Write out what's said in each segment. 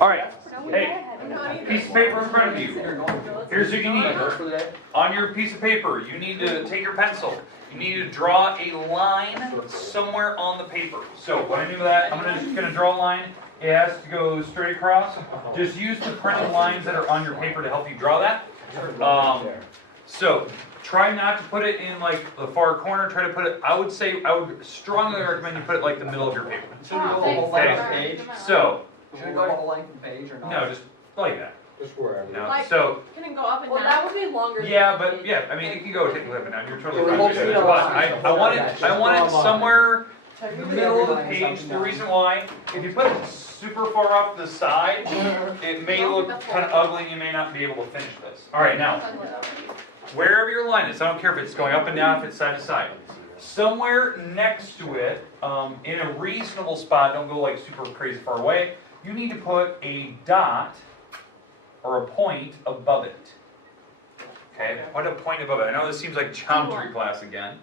All right. Hey, piece of paper in front of you. Here's what you need. On your piece of paper, you need to take your pencil. You need to draw a line somewhere on the paper. So what I do with that, I'm just going to draw a line. It has to go straight across. Just use the printed lines that are on your paper to help you draw that. So try not to put it in like the far corner. Try to put it, I would strongly recommend you put it like the middle of your paper. Should we go the whole length of the page? So, Should we go the whole length of the page or not? no, just like that. Just wherever. No, Like, so, Can it go up and down? Well, that would be longer. yeah, but yeah, I mean, it can go take a living now. You're totally Yeah, fine. we'll with see it. how But long- I want it somewhere Check in the middle of the page. The reason why, if you put it super far off the side, it may look kind of ugly and you may not be able to finish this. All right, now, wherever your line is, I don't care if it's going up and down, if it's side to side. Somewhere next to it, in a reasonable spot, don't go like super crazy far away, you need to put a dot or a point above it. Okay, put a point above it. I know this seems like geometry class again,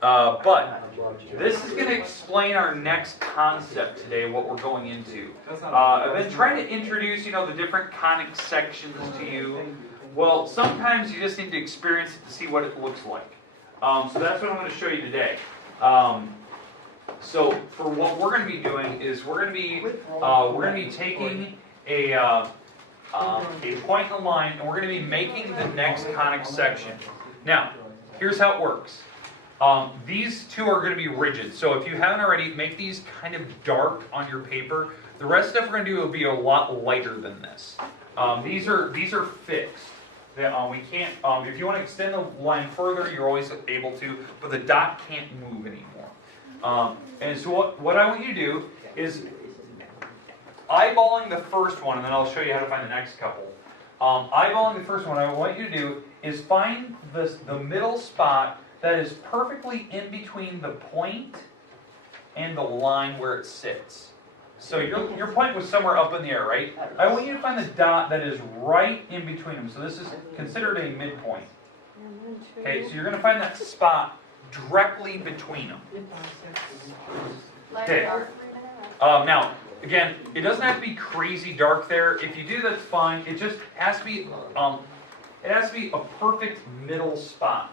but this is going to explain our next concept today, what we're going into. I've been trying to introduce, the different conic sections to you. Well, sometimes you just need to experience it to see what it looks like. So that's what I'm going to show you today. So for what we're going to be doing is we're going to be taking a point in a line, and we're going to be making the next conic section. Now, here's how it works. These two are going to be rigid. So if you haven't already, make these kind of dark on your paper. The rest of the stuff we're going to do will be a lot lighter than this. These are fixed. We can't. If you want to extend the line further, you're always able to, but the dot can't move anymore. And so what I want you to do is eyeballing the first one, and then I'll show you how to find the next couple. Eyeballing the first one, I want you to do is find the middle spot that is perfectly in between the point and the line where it sits. So your point was somewhere up in the air, right? I want you to find the dot that is right in between them. So this is considered a midpoint. Okay, so you're going to find that spot directly between them. Okay. Now, again, it doesn't have to be crazy dark there. If you do, that's fine. It just has to be a perfect middle spot.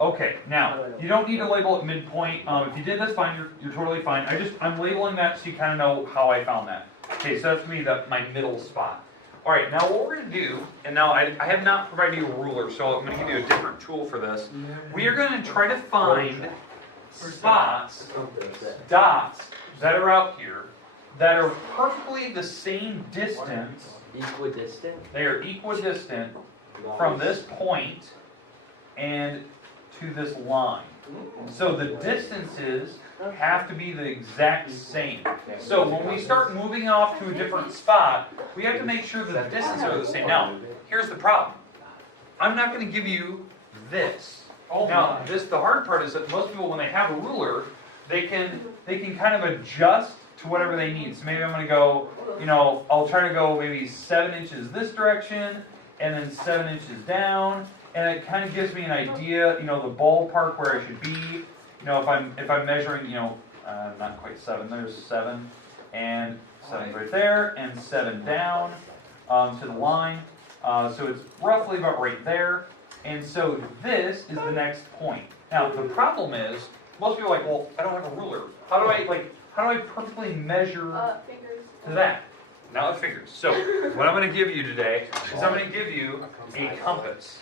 Okay, now, you don't need to label it midpoint. If you did, that's fine. You're totally fine. I'm labeling that so you kind of know how I found that. Okay, so that's going to be my middle spot. All right, now what we're going to do, and now I have not provided you a ruler, so I'm going to give you a different tool for this. We are going to try to find spots, dots, that are out here, that are perfectly the same distance. Equidistant? They are equidistant from this point and to this line. So the distances have to be the exact same. So when we start moving off to a different spot, we have to make sure that the distances are the same. Now, here's the problem. I'm not going to give you this. Now, the hard part is that most people, when they have a ruler, they can kind of adjust to whatever they need. So maybe I'm going to go, I'll try to go maybe 7 inches this direction, and then 7 inches down. And it kind of gives me an idea, the ballpark where I should be. If I'm measuring, not quite 7. There's 7, and 7 right there, and 7 down to the line. So it's roughly about right there. And so this is the next point. Now the problem is, most people are like, well, I don't have a ruler. How do I perfectly measure to that? Now it figures. So what I'm going to give you today is I'm going to give you a compass.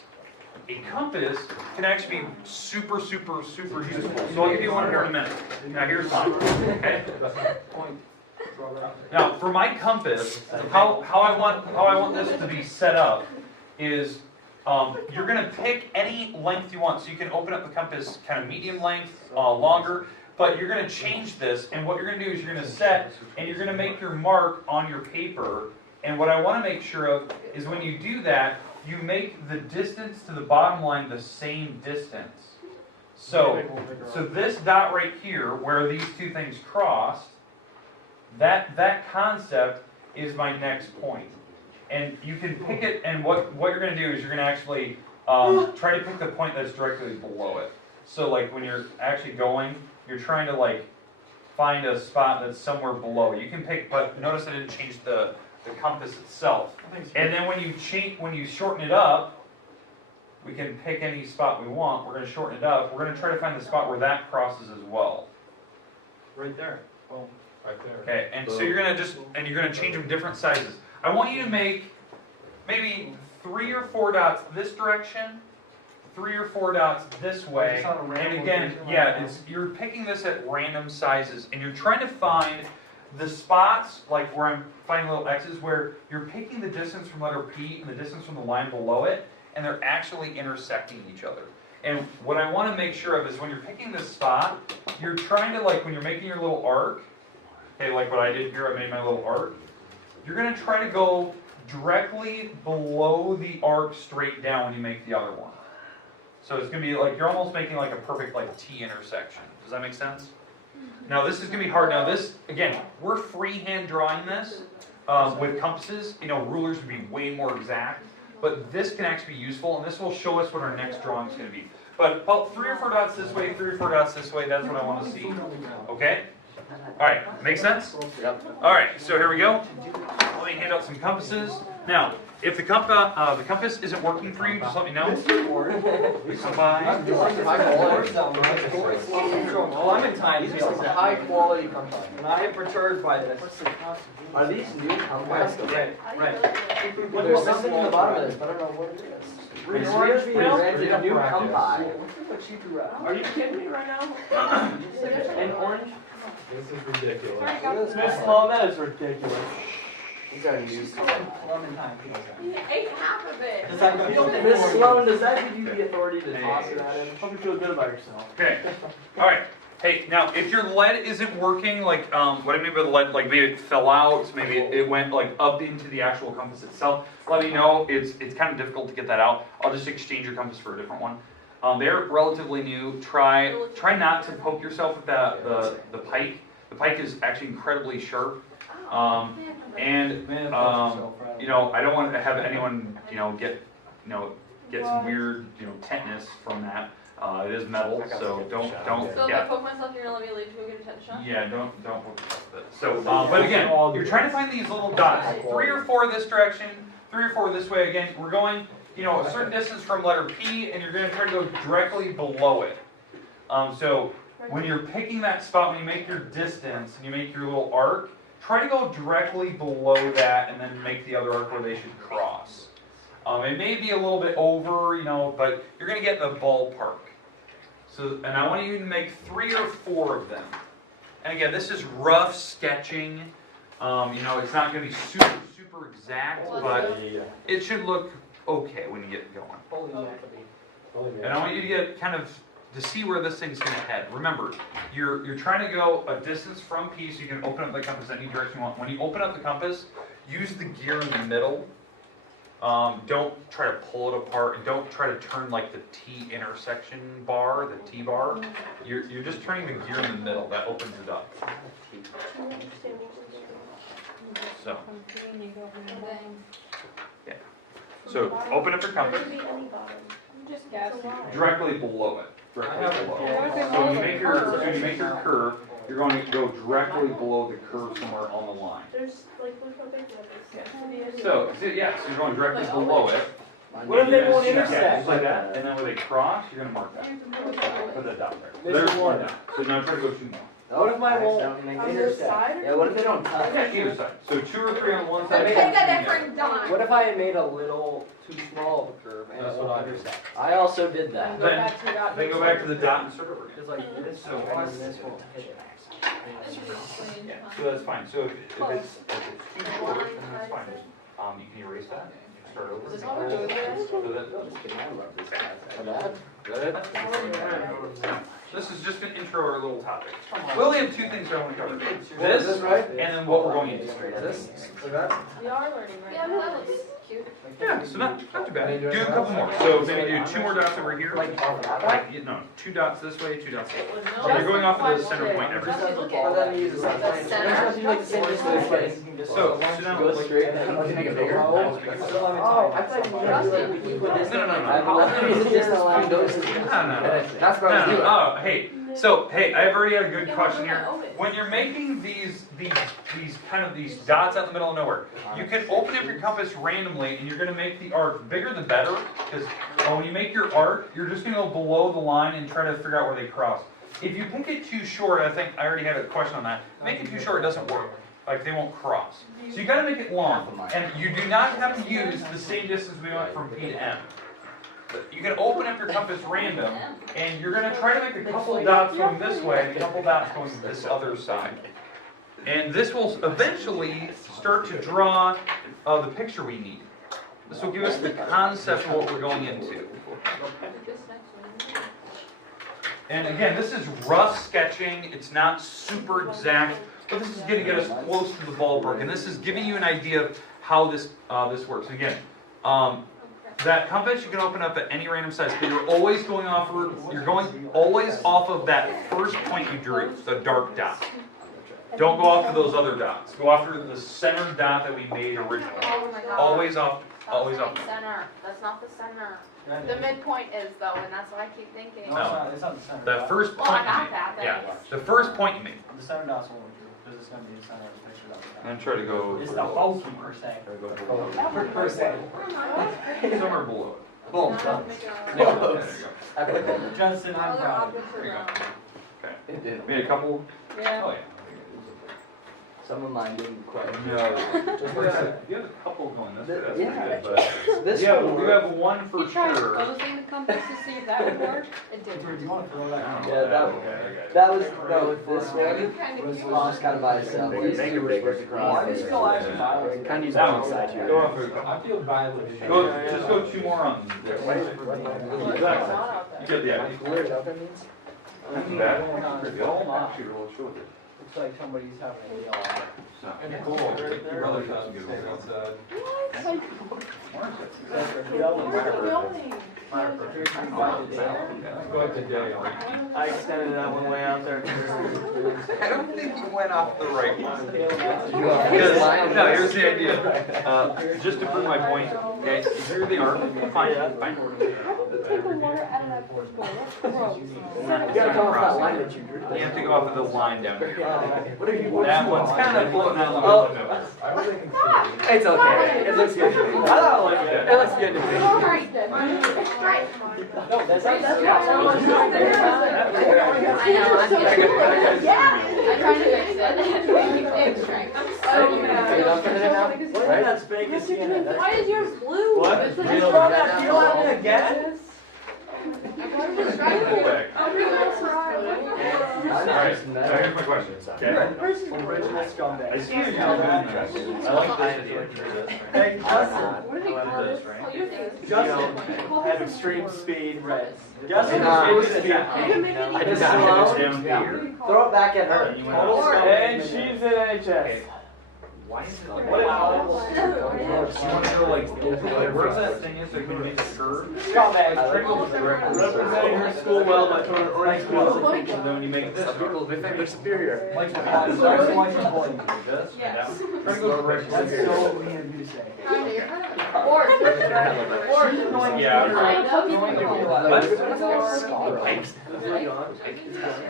A compass can actually be super, super, super useful. So I'll give you one here in a minute. Now here's mine. Okay. Now for my compass, how I want this to be set up is you're going to pick any length you want. So you can open up the compass kind of medium length, longer. But you're going to change this, and what you're going to do is you're going to set, and you're going to make your mark on your paper. And what I want to make sure of is when you do that, you make the distance to the bottom line the same distance. So this dot right here, where these two things cross, that concept is my next point. And you can pick it, and what you're going to do is you're going to actually try to pick the point that's directly below it. So like when you're actually going, you're trying to find a spot that's somewhere below. You can pick, but notice I didn't change the compass itself. And then when you shorten it up, we can pick any spot we want. We're going to shorten it up. We're going to try to find the spot where that crosses as well. Right there. Well, right there. Okay, and so you're going to change them different sizes. I want you to make maybe 3 or 4 dots this direction, 3 or 4 dots this way. And again, yeah, you're picking this at random sizes, and you're trying to find the spots, like where I'm finding little X's, where you're picking the distance from letter P and the distance from the line below it, and they're actually intersecting each other. And what I want to make sure of is when you're picking this spot, you're trying to, like when you're making your little arc, okay, like what I did here, I made my little arc, you're going to try to go directly below the arc straight down when you make the other one. So it's going to be like, you're almost making like a perfect like T intersection. Does that make sense? Now this is going to be hard. Now this, again, we're freehand drawing this with compasses. You know, rulers would be way more exact. But this can actually be useful, and this will show us what our next drawing is going to be. But about 3 or 4 dots this way, 3 or 4 dots this way, that's what I want to see. Okay? Alright, make sense? Yep. Alright, so here we go. Let me hand out some compasses. Now, if the compass isn't working for you, just let me know. We come by. Well, I'm in time. These are some high quality compass. And I am perturbed by this. Are these new compass? Right. There's something in the bottom of this, but I don't know what it is. Presented new compass. Are you kidding me right now? And orange? This is ridiculous. Miss Mom, that is ridiculous. These are new. Well, I'm in time. You ate half of it. Does that go? Miss Sloan, does that give you the authority to toss it at him? Hope you feel good about yourself. Okay. Alright. Hey, now if your lead isn't working, like what I mean by the lead, like maybe it fell out, maybe it went like up into the actual compass itself, let me know. It's kind of difficult to get that out. I'll just exchange your compass for a different one. They're relatively new. Try not to poke yourself with the pike. The pike is actually incredibly sharp. You know, I don't want to have anyone, get some weird, tetanus from that. It is metal, so don't. So if I poke myself, you're gonna let me leave to go get a tetanus shot? Yeah, don't poke yourself with it. So, but again, you're trying to find these little dots. 3 or 4 this direction, 3 or 4 this way. Again, we're going, a certain distance from letter P, and you're going to try to go directly below it. So when you're picking that spot, when you make your distance and you make your little arc, try to go directly below that, and then make the other arc where they should cross. It may be a little bit over, but you're going to get in the ballpark. So, and I want you to make 3 or 4 of them. And again, this is rough sketching. It's not going to be super exact, but it should look okay when you get going. And I want you to get to see where this thing's going to head. Remember, you're trying to go a distance from P so you can open up the compass any direction you want. When you open up the compass, use the gear in the middle. Don't try to pull it apart, and don't try to turn like the T intersection bar, the T bar. You're just turning the gear in the middle. That opens it up. So, yeah. So open up your compass Just guess. directly below it. Directly below it. So when you make your curve, you're going to go directly below the curve somewhere on the line. There's like, look how big that is. So you're going directly below it. What if they won't Yeah, intersect? just like that, and then when they cross, you're going to mark that. Put that down there. There's There's one. one down. So now try to go 2 more. What if mine won't On this intersect? side? Yeah, what if they don't touch? Yeah, either side. So 2 or 3 on one So side. pick a different dime. What if I made a little too small of a curve and That's it what won't I do. intersect? I also did that. Then go back to the dot and start over again. It's like this, So- and then this won't hit it. Yeah, so that's fine. So if it's too short, then that's fine. You can erase that. You can start over. Is this what we're doing here? So that, I love this guy. Good? this is just an intro or a little topic. We only have 2 things that I want to cover. This This, right? and then what we're going into. This? We are learning right Yeah, now. that looks cute. Yeah, so not too bad. Do a couple more. So maybe do 2 more dots over here. Like, 2 dots this way, 2 dots this way. So you're going off of the center point every time. Well, then you use the The center. You like the same distance, but So now, go straight and then you can make it bigger. Oh, I thought you were going to put this. No. I thought you just line goes. No. That's what I was doing. Oh, hey. So, hey, I've already had a good question here. When you're making these these kind of these dots out in the middle of nowhere. You can open up your compass randomly, and you're going to make the arc bigger the better, because when you make your arc, you're just going to go below the line and try to figure out where they cross. If you pick it too short, I think I already had a question on that. Make it too short, it doesn't work. Like they won't cross. So you got to make it long, and you do not have to use the same distance we went from P to M. You can open up your compass random, and you're going to try to make a couple dots going this way and a couple dots going this other side. And this will eventually start to draw the picture we need. This will give us the concept of what we're going into. And again, this is rough sketching. It's not super exact, but this is going to get us close to the ballpark. And this is giving you an idea of how this works. And again, that compass you can open up at any random size, but you're always going off of that first point you drew, the dark dot. Don't go off to those other dots. Go after the center dot that we made originally. Oh my God. Always off. That's not the center. That's not the center. The midpoint is though, and that's what I keep thinking. No, it's not the center. The dot. first Well, point I got you made. that. Then Yeah, the first point you made. The center dot's what we're doing, because it's gonna be the center of the picture that we And got. try to go It's the bulky per se. Per se. somewhere below it. Boom. Oh Close. my God. Justin, I'm Other proud. objects There you are go. wrong. Okay. Made a couple. Yeah. Oh yeah. Some of mine didn't quite. No. Just You like have a couple going this way. That's Yeah. pretty good, but this you have, one. you have one for You tried sure. closing the compass to see if that would work? It Do didn't. you want to throw that out? Yeah, that was this one. Was just kind of by itself. These two were supposed to cross. Why do you still actually buy it? Kind of use That one one. side here. Go off of I feel bad with it. Just go two more on this. Exactly. You get, yeah. Cooler, is that what that means? Looks like somebody's having a deal on it. Cool. Your brother doesn't get it outside. Go out today. I extended that one way out there. I don't think you went off the right one. Because, Because, no, here's the idea. Just to prove my point, okay, here they are. Fine, fine. Take the water out of that bowl. That's gross. You gotta come off that line that you drew. You have to go off of the line down here. What are you? That one's kind of floating out in the middle of nowhere. I don't think it's It's okay. It looks good to me. I don't like it. It looks good to me. Alright then. Right. No, that's I know, I'm trying to fix it. It's strength. Why that's fake as CNN? Why is yours blue? What? It's You like- throw that deal at me again? Alright, so here's my question. Okay. Original scumbag. I see you're doing this. I like this idea. Hey, Justin. What do they call this? Oh, your thing is- Justin had extreme speed. Red. Justin Nah. was extreme speed. I did Slow not. down here. Throw it back at her. And she's in NHS. Why is it like What that? is You want to go like, where's that thing is so you can make a curve? Scumbag. Representing her school well by throwing an orange school. And then when you make this Some people, they think they're superior. Like the guys that like the boy. this, Yes. try to go direction. That's so mean of you to say. Or she's going Yeah.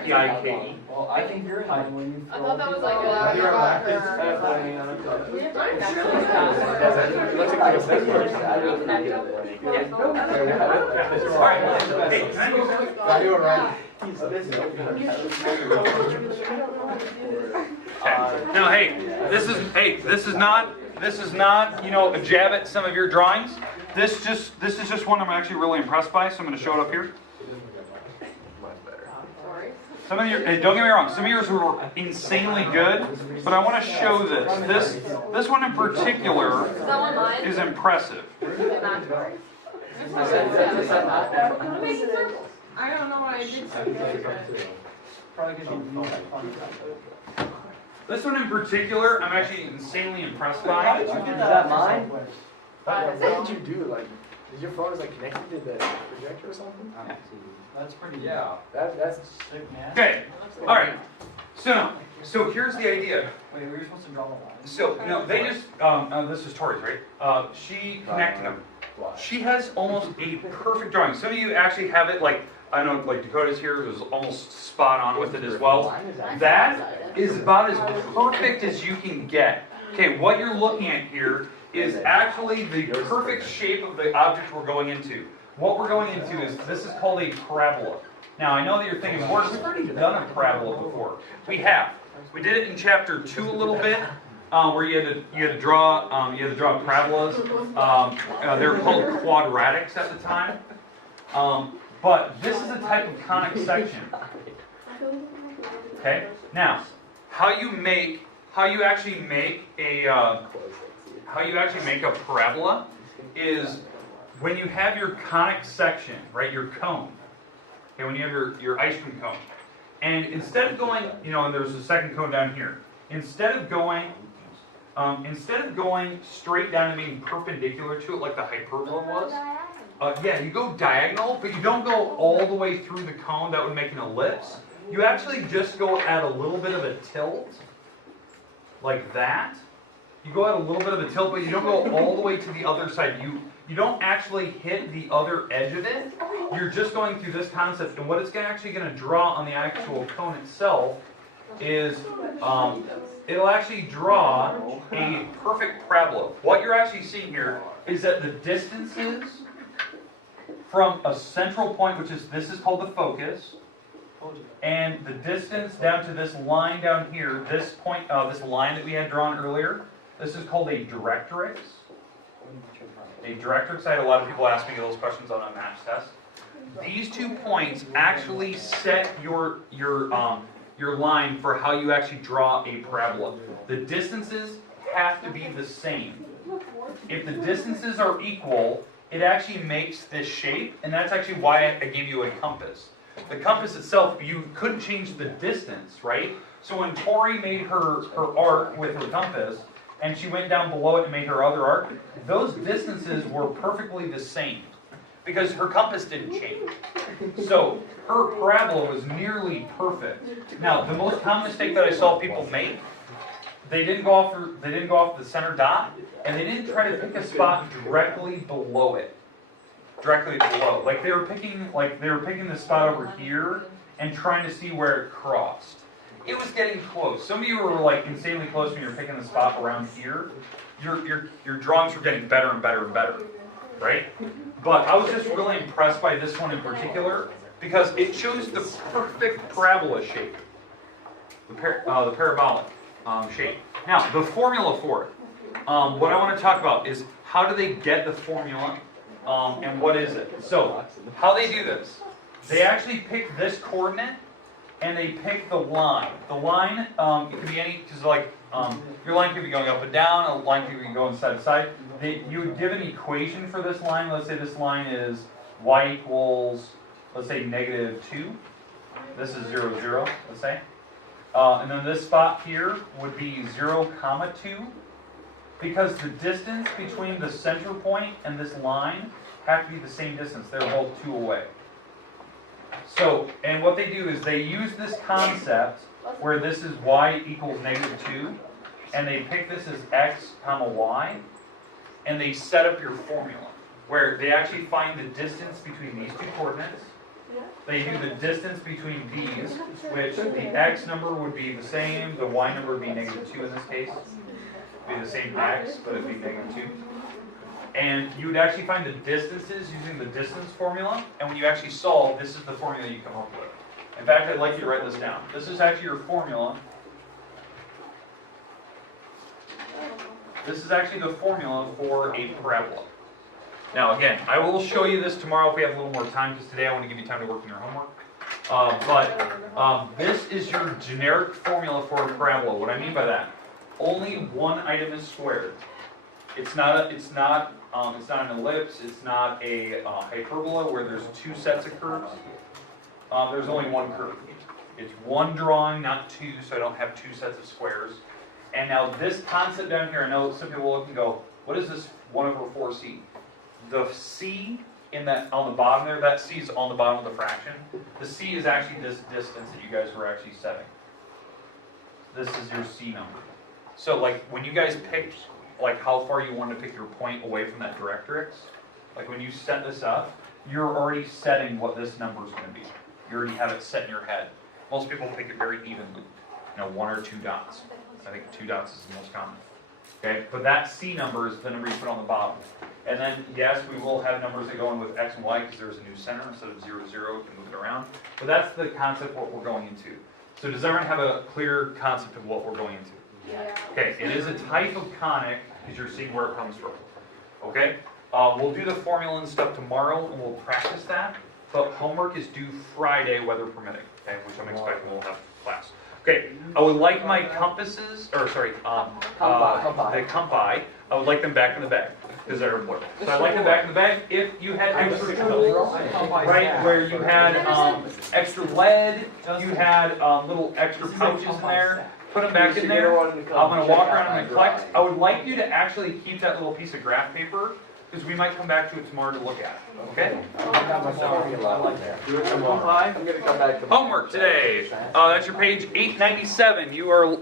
P-I-K-E. Well, I think you're hiding when you I throw. thought that was like You're a a. Looks like a second. Alright, hey, can I go? You were right. Now, this is not, you know, a jab at some of your drawings. This is just one I'm actually really impressed by, so I'm going to show it up here. Some of your, hey, don't get me wrong, some of yours were insanely good, but I want to show this. This one in particular Is that one mine? is impressive. I don't know what I did. Probably because you know that fun. This one in particular, I'm actually insanely impressed How did by. you get Is that that out mine? someplace? What did you do? Like, is your phone like connected to the projector or something? That's pretty. Yeah. That's Sick, man. Okay, all right. So here's the idea. Wait, were you supposed to draw the line? So, they just, this is Tori's, right? She connected them. She has almost a perfect drawing. Some of you actually have it like I know like Dakota's here was almost spot on with it as well. That is about as perfect as you can get. Okay, what you're looking at here is actually the perfect shape of the object we're going into. What we're going into is, this is called a parabola. Now I know that you're thinking, we've already done a parabola before. We have. We did it in chapter 2 a little bit, where you had to draw parabolas. They were called quadratics at the time. But this is a type of conic section. Okay. Now, how you actually make a parabola is when you have your conic section, right? Your cone. Okay. When you have your ice cream cone, and instead of going, and there's a second cone down here. Instead of going straight down and being perpendicular to it like the hyperbola was. Yeah, you go diagonal, but you don't go all the way through the cone. That would make an ellipse. You actually just go at a little bit of a tilt, like that. You go at a little bit of a tilt, but you don't go all the way to the other side. You don't actually hit the other edge of it. You're just going through this concept, and what it's actually going to draw on the actual cone itself is it'll actually draw a perfect parabola. What you're actually seeing here is that the distances from a central point, which is, this is called the focus, and the distance down to this line down here, this point, this line that we had drawn earlier, this is called a directrix. A directrix, I had a lot of people ask me those questions on a math test. These 2 points actually set your line for how you actually draw a parabola. The distances have to be the same. If the distances are equal, it actually makes this shape, and that's actually why I gave you a compass. The compass itself, you couldn't change the distance, right? So when Tori made her arc with her compass, and she went down below it and made her other arc, those distances were perfectly the same, because her compass didn't change. So her parabola was nearly perfect. Now, the most common mistake that I saw people make, they didn't go off the center dot, and they didn't try to pick a spot directly below it. Directly below. Like they were picking the spot over here and trying to see where it crossed. It was getting close. Some of you were like insanely close when you were picking the spot around here. Your drawings were getting better and better and better, right? But I was just really impressed by this one in particular because it shows the perfect parabola shape, the parabolic shape. Now, the formula for it. What I want to talk about is how do they get the formula and what is it? So, how they do this. They actually pick this coordinate and they pick the line. The line, it could be any, because like, your line could be going up and down, a line could be going side to side. You would give an equation for this line. Let's say this line is y equals, let's say, -2. This is 0, 0, let's say. And then this spot here would be 0, 2, because the distance between the center point and this line have to be the same distance. They're both 2 away. So, and what they do is they use this concept where this is y equals -2, and they pick this as x comma y, and they set up your formula, where they actually find the distance between these 2 coordinates. They do the distance between these, which the x number would be the same, the y number would be -2 in this case. It would be the same x, but it would be -2. And you would actually find the distances using the distance formula, and when you actually solve, this is the formula you come up with. In fact, I'd like you to write this down. This is actually your formula. This is actually the formula for a parabola. Now again, I will show you this tomorrow if we have a little more time, because today I want to give you time to work on your homework. This is your generic formula for a parabola. What I mean by that, only one item is squared. It's not an ellipse. It's not a hyperbola where there's 2 sets of curves. There's only one curve. It's one drawing, not 2, so I don't have 2 sets of squares. And now this concept down here, I know some people will look and go, what is this 1/4c? The c in that on the bottom there, that c is on the bottom of the fraction. The c is actually this distance that you guys were actually setting. This is your c number. So like when you guys picked like how far you want to pick your point away from that directrix, Like when you set this up, you're already setting what this number is going to be. You already have it set in your head. Most people pick it very evenly, 1 or 2 dots. I think 2 dots is the most common. Okay, but that C number is the number you put on the bottom. And then, yes, we will have numbers that go in with X and Y because there's a new center instead of 0, 0, you can move it around. But that's the concept of what we're going into. So does everyone have a clear concept of what we're going into? Yeah. Okay, it is a type of conic because you're seeing where it comes from. Okay, we'll do the formula and stuff tomorrow and we'll practice that. But homework is due Friday, weather permitting, okay, which I'm expecting we'll have class. Okay, I would like my compasses, or sorry, the compi, I would like them back in the bag, because they're important. So I'd like them back in the bag. If you had extra tools, right, where you had extra lead, you had little extra pouches in there, put them back in there. I'm going to walk around and collect. I would like you to actually keep that little piece of graph paper, because we might come back to it tomorrow to look at it, okay? I got my formula there. Do it tomorrow. I'm gonna come back tomorrow. Homework today, that's your page 897. You are